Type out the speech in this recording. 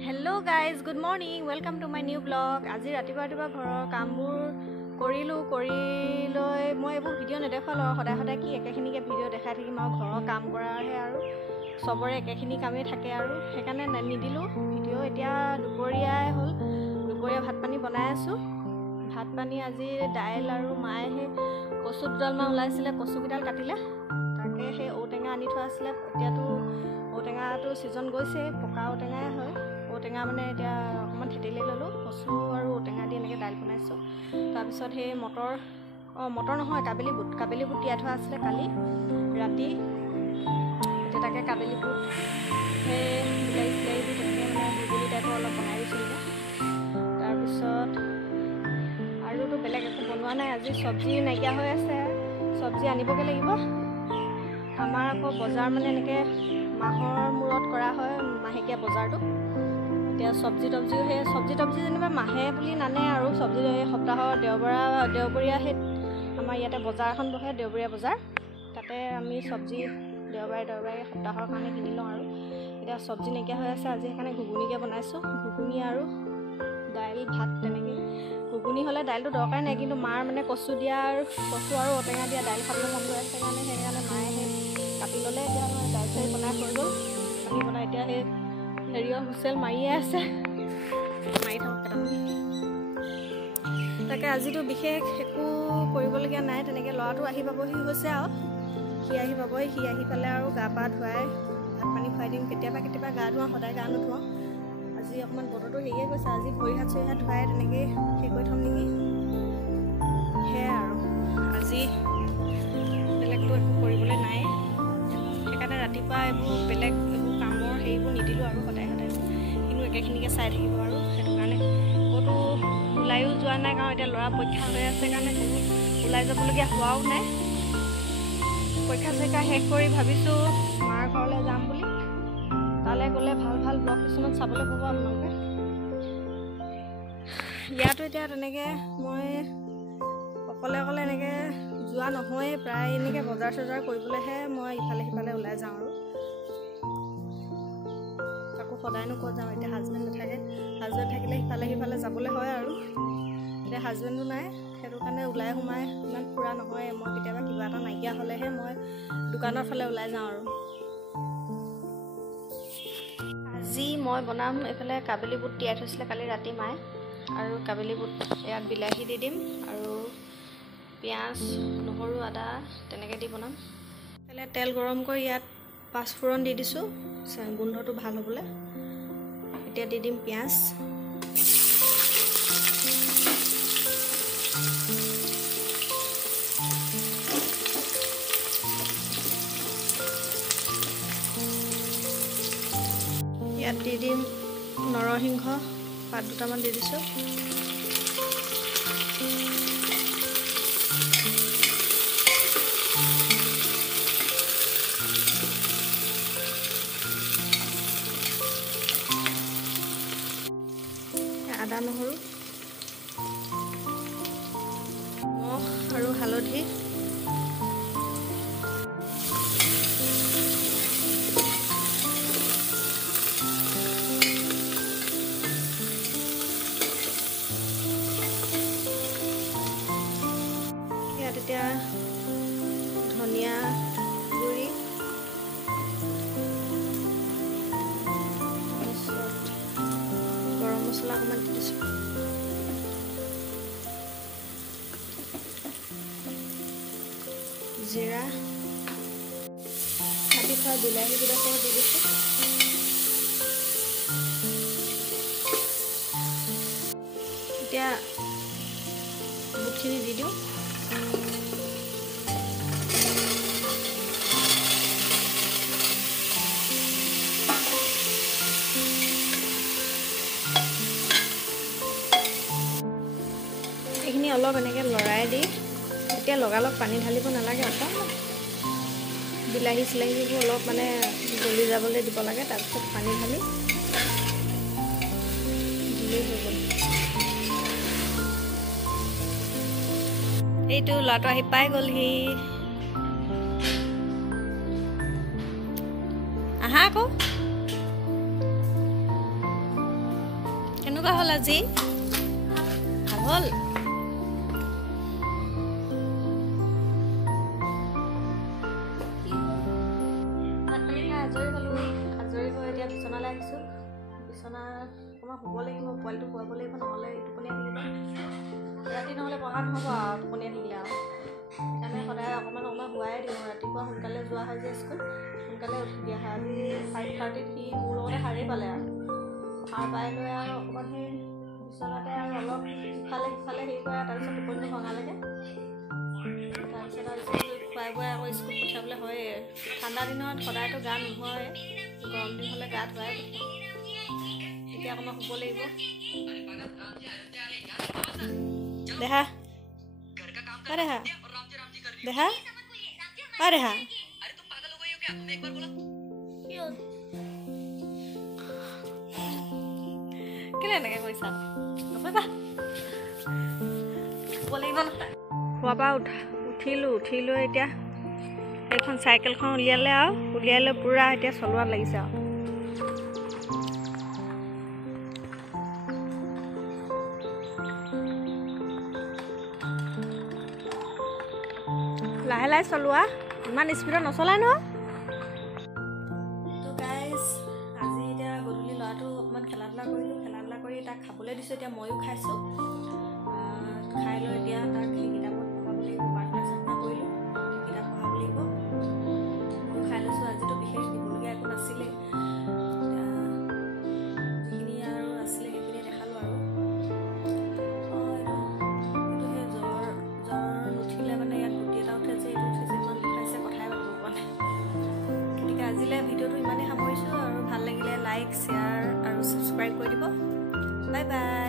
Hello guys, good morning. Welcome to my new vlog. আজি ৰাতিপুৱা ঘৰৰ কামবোৰ কৰিলৈ মই এইবোৰ ভিডিঅ' নেদেখালো সদায় কি একেখিনিকে ভিডিঅ' দেখাই থাকিম আৰু ঘৰৰ কাম কৰাৰহে আৰু সবৰে একেখিনি কামেই থাকে আৰু সেইকাৰণে নিদিলো ভিডিঅ'। এতিয়া দুপৰীয়াই হ'ল, দুপৰীয়া ভাত পানী বনাই আছো। ভাত পানী আজি দাইল আৰু মায়ে সেই কচু দুডালমান ওলাইছিলে, কচুকেইডাল কাটিলে, তাকে সেই ঔটেঙা আনি থোৱা আছিলে। এতিয়াতো ঔটেঙাটো ছিজন গৈছে, পকা ঔটেঙাই হয়। ঔটেঙা মানে এতিয়া অকণমান থেতেলি ল'লোঁ, কচু আৰু ঔটেঙা দি এনেকৈ দাইল বনাইছোঁ। তাৰপিছত সেই মটৰ নহয়, কাবেলি বুট তিয়াই থোৱা আছিলে কালি ৰাতি। এতিয়া তাকে কাবেলি বুট সেই বিলাহী দি তেনেকৈ মানে ঘুগুনি টাইপৰ অলপ বনাই দিছিলোঁ। তাৰপিছত আৰুতো বেলেগ একো বনোৱা নাই। আজি চব্জি নাইকিয়া হৈ আছে, চব্জি আনিবগৈ লাগিব। আমাৰ আকৌ বজাৰ মানে এনেকৈ মাহৰ মূৰত কৰা হয়, মাহেকীয়া বজাৰটো। এতিয়া চব্জি যেনিবা মাহে বুলি নানে আৰু চব্জি সপ্তাহৰ দেওবৰীয়া সেই আমাৰ ইয়াতে বজাৰ এখন বহে, দেওবৰীয়া বজাৰ। তাতে আমি চব্জি দেওবাৰে সপ্তাহৰ কাৰণে কিনি লওঁ আৰু এতিয়া চব্জি নাইকিয়া হৈ আছে। আজি সেইকাৰণে ঘুগুনিকে বনাইছোঁ, ঘুগুনি আৰু দাইল ভাত। তেনেকৈ ঘুগুনি হ'লে দাইলটো দৰকাৰ নাই, কিন্তু মাৰ মানে কচু আৰু ঔটেঙা দিয়া দাইল খাবলৈ মন গৈ আছে সেইকাৰণে মায়ে সেই কাটি ল'লে। এতিয়া দাইল চাইল বনাই হৈ গ'ল, কাটি বনাই এতিয়া সেই হেৰিয়ৰ হুইচেল মাৰিয়ে আছে, মাৰি থাকক কেইটামান। তাকে আজিতো বিশেষ একো কৰিবলগীয়া নাই তেনেকৈ। ল'ৰাটো আহি পাবহি হৈছে আৰু সি আহি পালে আৰু গা পা ধুৱাই ভাত পানী খুৱাই দিম। কেতিয়াবা গা ধুৱাওঁ, সদায় গা নুধুৱাওঁ। আজি অকণমান বতৰটো হেৰিয়ে গৈছে, আজি ভৰি হাত ধুৱাই তেনেকৈ হেৰি কৰি থ'ম নেকি। সেয়াই আৰু আজি বেলেগটো একো কৰিবলৈ নাই, সেইকাৰণে ৰাতিপুৱা বেলেগ এইবোৰ কামৰ হেৰিবোৰ নিদিলোঁ আৰু সদায় কিন্তু একেখিনিকে চাই থাকিব আৰু সেইটো কাৰণে ক'তো ওলায়ো যোৱা নাই। কাৰণ এতিয়া ল'ৰা পৰীক্ষা হৈ আছে কাৰণে কোনো ওলাই যাবলগীয়া হোৱাও নাই। পৰীক্ষা শেষ কৰি ভাবিছোঁ মাৰ ঘৰলৈ যাম বুলি। তালৈ গ'লে ভাল ব্লগ কিছুমান চাবলৈ পাব আপোনালোকে। ইয়াতো এতিয়া তেনেকৈ মই অকলে এনেকৈ যোৱা নহয়েই, প্ৰায় এনেকৈ বজাৰ চজাৰ কৰিবলৈহে মই ইফালে সিফালে ওলাই যাওঁ আৰু আকৌ সদায়নো ক'ত যাওঁ। এতিয়া হাজবেণ্ড নাথাকে, হাজবেণ্ড থাকিলে সিফালে যাবলৈ হয় আৰু এতিয়া হাজবেণ্ডো নাই, সেইটো কাৰণে ওলাই সোমাই ইমান ফুৰা নহয়। মই কেতিয়াবা কিবা এটা নাইকিয়া হ'লেহে মই দোকানৰ ফালে ওলাই যাওঁ আৰু আজি মই বনাম এইফালে কাবেলি বুট তিয়াই থৈছিলে কালি ৰাতি মায়ে, আৰু কাবেলি বুট ইয়াত বিলাহী দি দিম আৰু পিঁয়াজ নহৰু আদা তেনেকৈ দি বনাম। এইফালে তেল গৰম কৰি ইয়াত পাঁচফোৰণ দি দিছোঁ গোন্ধটো ভাল হ'বলৈ। এতিয়া দি দিম পিঁয়াজ, ইয়াত দি দিম নৰসিংহ পাত দুটামান দি দিছোঁ। আদা নহৰু নিমখ আৰু হালধি, ইয়াত এতিয়া ধনিয়া গুড়ি, তাৰপিছত গৰম মছলা অকণমান দি দিছোঁ, জিৰা, কাটি থোৱা বিলাহী দুডাল দি দিছোঁ। এতিয়া বুটখিনি দি দিওঁ। এইখিনি অলপ এনেকৈ লৰাই দি এতিয়া লগালগ পানী ঢালিব নালাগে, অকণমান বিলাহী চিলাহীবোৰ অলপ মানে গলি যাবলৈ দিব লাগে। তাৰপিছত পানী ঢালি দিলেই হৈ গ'ল। এইটো ল'ৰাটো আহি পাই গ'লহি। আহা আকৌ কেনেকুৱা হ'ল আজি ভাল হ'ল ভাত পানী খাই আজৰি হ'লোঁ আজৰি হৈ এতিয়া বিচনালৈ আহিছোঁ বিচনা অকণমান শুব লাগিব পোৱালিটো শুৱাব লাগিব নহ'লে টোপনিয়াই থাকিব ৰাতি নহ'লে পঢ়া নহ'ব আৰু টোপনিয়াই থাকিলে আৰু সেইকাৰণে সদায় অকণমান শুৱাই দিওঁ ৰাতিপুৱা সোনকালে যোৱা হয় যে স্কুল সোনকালে উঠি দিয়া হয় আজি 5:30 সি মোৰ লগতে সাৰেই পালে আৰু সাৰ পাই লৈ আৰু অকণমান সেই বিচনাতে আৰু অলপ ইফালে সিফালে হেৰি কৰে তাৰপিছত টোপনি ভঙালৈকে তাৰপিছত আৰু খুৱাই বোৱাই আকৌ স্কুল পঠিয়াবলৈ হয়েই ঠাণ্ডা দিনত সদায়তো গা নোধোৱাই গৰম দিন হ'লে গা ধুৱাই পঠিয়াওঁ এতিয়া অকণমান শুব লাগিব দেহা দেহা দেহা দেহা কেলে এনেকৈ কৰিছা নকৰিবা শুব লাগিব নহয় শুৱাৰ পৰা উঠি লৈ এতিয়া এইখন চাইকেলখন উলিয়ালে আৰু উলিয়াই লৈ পূৰা এতিয়া চলোৱাত লাগিছে আৰু লাহে লাহে চলোৱা ইমান স্পীডত নচলাই নহয় তো গাইজ আজি এতিয়া গধূলি ল'ৰাটো অকণমান খেলা ধূলা কৰি তাক খাবলৈ দিছোঁ এতিয়া ময়ো খাইছোঁ খাই লৈ এতিয়া তাক সেই কিতাপত পঢ়াব লাগিব প্ৰাৰ্থনা কৰিলোঁ কিতাপ পঢ়াব লাগিব ময়ো খাই লৈছোঁ আজিতো বিশেষ দিবলগীয়া একো নাছিলে যিখিনি আৰু আছিলে সেইখিনি দেখালোঁ আৰু এইটো সেই জ্বৰ নুঠিলে মানে ইয়াত গুটি এটা উঠে যে এইটো উঠিছে ইমান বিষাইছে কথাই পাতিব পৰা নাই গতিকে আজিলৈ ভিডিঅ'টো ইমানেই সামৰিছোঁ আৰু ভাল লাগিলে লাইক শ্বেয়াৰ আৰু ছাবস্ক্ৰাইব কৰি দিব বাই বাই